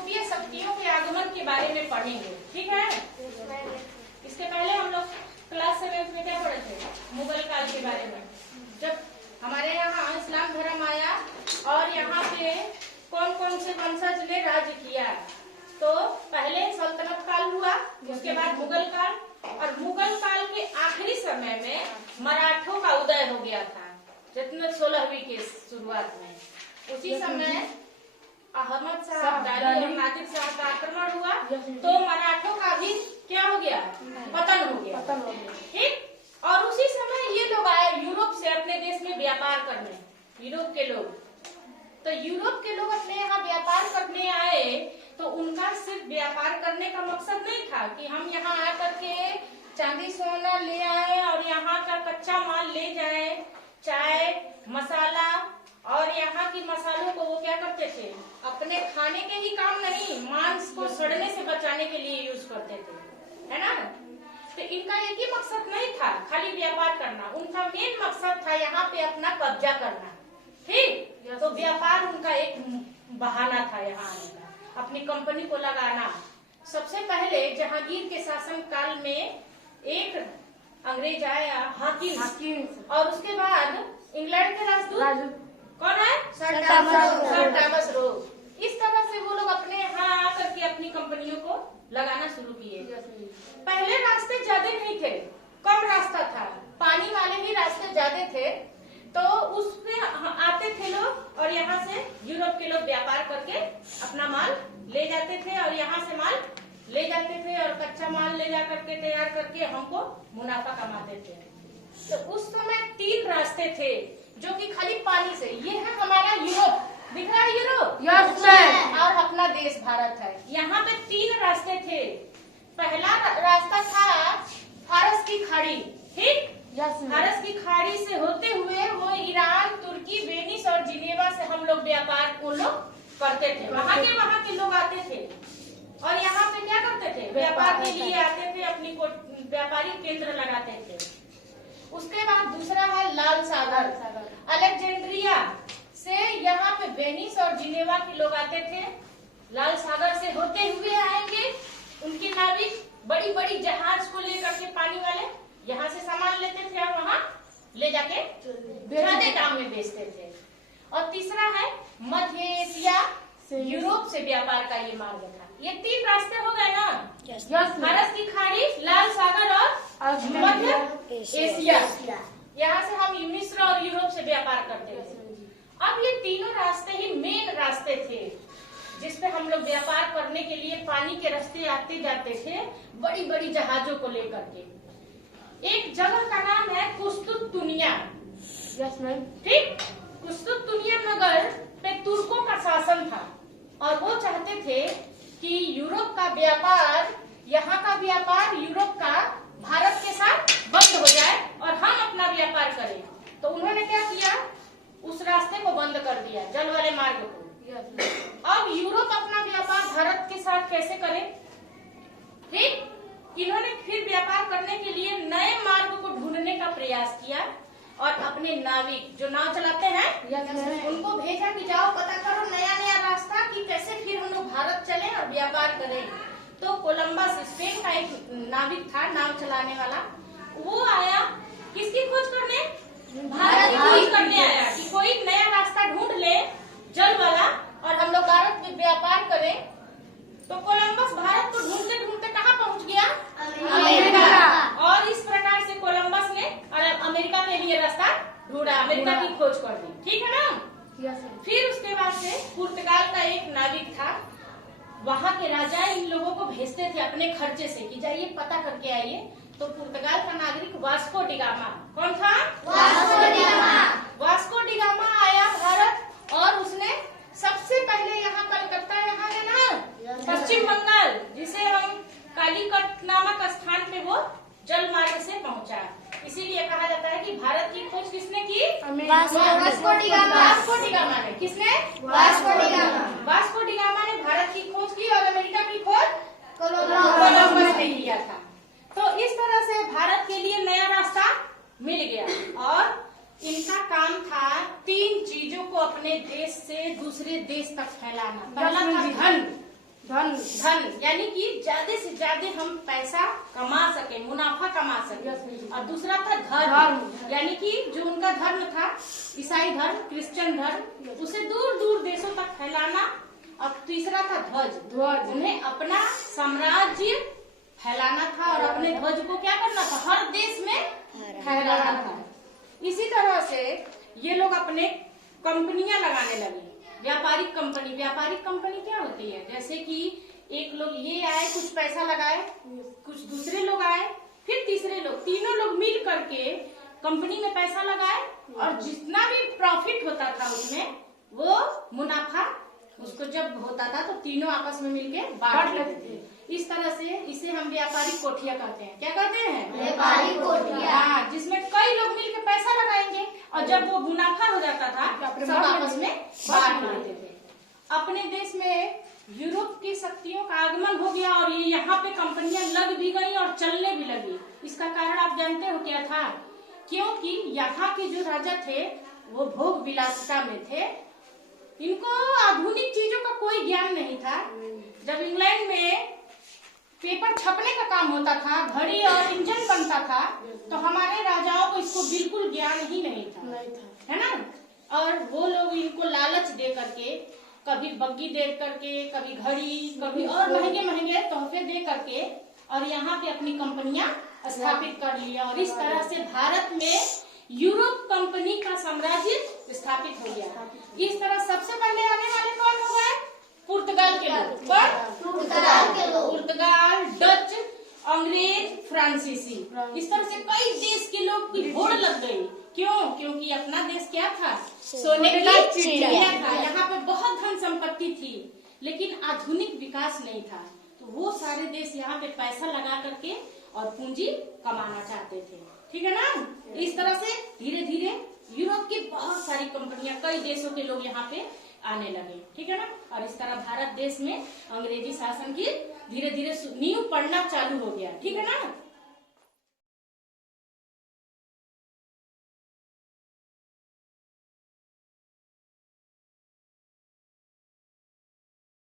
यूरोपीय शक्तियों के आगमन के बारे में पढ़ेंगे, ठीक है। इसके पहले हम लोग क्लास 7 में क्या पढ़े थे? मुगल काल के बारे में। जब हमारे यहाँ इस्लाम धर्म आया और यहाँ पे कौन कौन से वंशज ने राज्य किया, तो पहले सल्तनत काल हुआ, उसके बाद मुगल काल, और मुगल काल के आखिरी समय में मराठों का उदय हो गया था, जितने 16वीं के शुरुआत में। उसी समय अहमद शाह अब्दाली और नादिर शाह का आक्रमण हुआ, तो मराठों का भी क्या हो गया? पतन हो गया, ठीक। और उसी समय ये लोग आए यूरोप से अपने देश में व्यापार करने, यूरोप के लोग। तो यूरोप के लोग अपने यहाँ व्यापार करने आए, तो उनका सिर्फ व्यापार करने का मकसद नहीं था कि हम यहाँ आकर के चांदी सोना ले आए और यहाँ का कच्चा माल ले जाए, चाय मसाला, और यहाँ की मसालों को वो क्या करते थे? अपने खाने के ही काम नहीं, मांस को सड़ने से बचाने के लिए यूज करते थे, है ना। तो इनका एक ही मकसद नहीं था खाली व्यापार करना, उनका मेन मकसद था यहाँ पे अपना कब्जा करना, ठीक। तो व्यापार उनका एक बहाना था यहाँ आने का, अपनी कंपनी को लगाना। सबसे पहले जहांगीर के शासन काल में एक अंग्रेज आया, हाकिम, और उसके बाद इंग्लैंड के राजदूत कौन है? सर थॉमस रोज। इस तरह से वो लोग अपने यहाँ आकर के अपनी कंपनियों को लगाना शुरू किए। पहले रास्ते ज्यादा नहीं थे, कम रास्ता था, पानी वाले ही रास्ते ज्यादा थे, तो उसमें आते थे लोग और यहाँ से यूरोप के लोग व्यापार करके अपना माल ले जाते थे और यहाँ से माल ले जाते थे और कच्चा माल ले जा करके तैयार करके हमको मुनाफा कमाते थे। तो उस समय 3 रास्ते थे जो कि खाली पानी से, ये है हमारा यूरोप, दिख रहा है यूरोप? Yes sir. और अपना देश भारत है। यहाँ पे 3 रास्ते थे। पहला रास्ता था फारस की खाड़ी, ठीक। फारस की खाड़ी से होते हुए वो ईरान, तुर्की, वेनिस और जिनेवा से हम लोग व्यापार वो लोग करते थे। वहाँ के लोग आते थे और यहाँ पे क्या करते थे? व्यापार के लिए आते थे, अपनी व्यापारिक केंद्र लगाते थे। उसके बाद दूसरा है लाल सागर, अलेक्जेंड्रिया से यहाँ पे वेनिस और जिनेवा के लोग आते थे। लाल सागर से होते हुए आएंगे, उनके नाविक बड़ी बड़ी जहाज को लेकर के पानी वाले यहाँ से सामान लेते थे और वहाँ ले जाके ज्यादा दाम में बेचते थे। और तीसरा है मध्य एशिया से यूरोप से व्यापार का ये मार्ग था। ये 3 रास्ते हो गए ना? भारत की खाड़ी, लाल सागर और मध्य एशिया। यहाँ से हम मिस्र और यूरोप से व्यापार करते थे। अब ये तीनों रास्ते ही मेन रास्ते थे जिसपे हम लोग व्यापार करने के लिए पानी के रास्ते आते जाते थे, बड़ी बड़ी जहाजों को लेकर के। एक जगह का नाम है कुस्तुतुनिया, ठीक। कुस्तुतुनिया नगर पे तुर्कों का शासन था और वो चाहते थे कि यूरोप का व्यापार, यहाँ का व्यापार यूरोप का भारत के साथ बंद हो जाए और हम अपना व्यापार करें। तो उन्होंने क्या किया? उस रास्ते को बंद कर दिया, जल वाले मार्ग को। अब यूरोप अपना व्यापार भारत के साथ कैसे करे, ठीक। इन्होंने फिर व्यापार करने के लिए नए मार्ग को ढूंढने का प्रयास किया और अपने नाविक जो नाव चलाते हैं उनको भेजा कि जाओ पता करो नया नया रास्ता कि कैसे फिर हम लोग भारत चले और व्यापार करें। तो कोलंबस, स्पेन का एक नाविक था नाव चलाने वाला, वो आया किसकी खोज करने? भारत की खोज करने आया कि कोई नया रास्ता ढूंढ ले जल वाला और हम लोग भारत में व्यापार करें। तो कोलंबस भारत को ढूंढते ढूंढते कहाँ पहुँच गया? अमेरिका। और इस प्रकार से कोलंबस ने अमेरिका के लिए रास्ता ढूंढा, अमेरिका की खोज कर दी, ठीक है ना। फिर उसके बाद से पुर्तगाल का एक नाविक था, वहाँ के राजा इन लोगों को भेजते थे अपने खर्चे से कि जाइए पता करके आइए। तो पुर्तगाल का नागरिक वास्को डिगामा, कौन था? वास्को डिगामा आया भारत और उसने सबसे पहले यहाँ कलकत्ता, यहाँ है ना पश्चिम बंगाल, जिसे हम कालीकट नामक स्थान पे वो जल मार्ग से पहुंचा। इसीलिए कहा जाता है कि भारत की खोज किसने की? वास्को डिगामा ने। किसने? वास्को डिगामा ने भारत की खोज की और अमेरिका की खोज कोलंबस ने किया था। तो इस तरह से भारत के लिए नया रास्ता मिल गया और इनका काम था 3 चीजों को अपने देश से दूसरे देश तक फैलाना। पहला था धन, धन धन यानी कि ज्यादा से ज्यादा हम पैसा कमा सके, मुनाफा कमा सके। और दूसरा था धर्म, यानी कि जो उनका धर्म था ईसाई धर्म, क्रिश्चियन धर्म, उसे दूर दूर देशों तक फैलाना। और तीसरा था ध्वज, उन्हें अपना साम्राज्य फैलाना था और अपने ध्वज को क्या करना था, हर देश में फहराना था। इसी तरह से ये लोग अपने कंपनियां लगाने लगे, व्यापारिक कंपनी। व्यापारिक कंपनी क्या होती है, जैसे कि एक लोग ये आए, कुछ पैसा लगाए, कुछ दूसरे लोग आए, फिर तीसरे लोग, तीनों लोग मिल करके कंपनी में पैसा लगाए और जितना भी प्रॉफिट होता था उसमें, वो मुनाफा उसको जब होता था तो तीनों आपस में मिलके बांट लेते थे। इस तरह से इसे हम व्यापारिक कोठिया कहते हैं। क्या कहते हैं? व्यापारिक कोठिया। हाँ, जिसमें कई लोग मिलके पैसा लगाएंगे और जब वो मुनाफा हो जाता था सब आपस में बांट लेते थे। अपने देश में यूरोप की शक्तियों का आगमन हो गया और ये यहाँ पे कंपनियां लग भी गई और चलने भी लगी। इसका कारण आप जानते हो क्या था? क्योंकि यहाँ के जो राजा थे वो भोग विलासिता में थे, इनको आधुनिक चीजों का कोई ज्ञान नहीं था। जब इंग्लैंड में पेपर छपने का काम होता था, घड़ी और इंजन बनता था, तो हमारे राजाओं को इसको बिल्कुल ज्ञान ही नहीं था, है ना। और वो लोग इनको लालच दे करके, कभी बग्गी दे करके, कभी घड़ी, कभी और महंगे महंगे तोहफे दे करके और यहाँ पे अपनी कंपनियां स्थापित कर लिया। और इस तरह से भारत में यूरोप कंपनी का साम्राज्य स्थापित हो गया। इस तरह सबसे पहले आने वाले कौन हो गए? पुर्तगाल के लोग। पुर्तगाल, डच, अंग्रेज, फ्रांसीसी। इस तरह से कई देश के लोग की होड़ लग गई। क्यों? क्योंकि अपना देश क्या था? सोने की चिड़िया था। यहाँ पे बहुत धन संपत्ति थी लेकिन आधुनिक विकास नहीं था, तो वो सारे देश यहाँ पे पैसा लगा करके और पूंजी कमाना चाहते थे। ठीक है ना। इस तरह से धीरे धीरे यूरोप की बहुत सारी कंपनियां, कई देशों के लोग यहाँ पे आने लगे। ठीक है ना। और इस तरह भारत देश में अंग्रेजी शासन की धीरे धीरे नींव पड़ना चालू हो गया। ठीक है ना।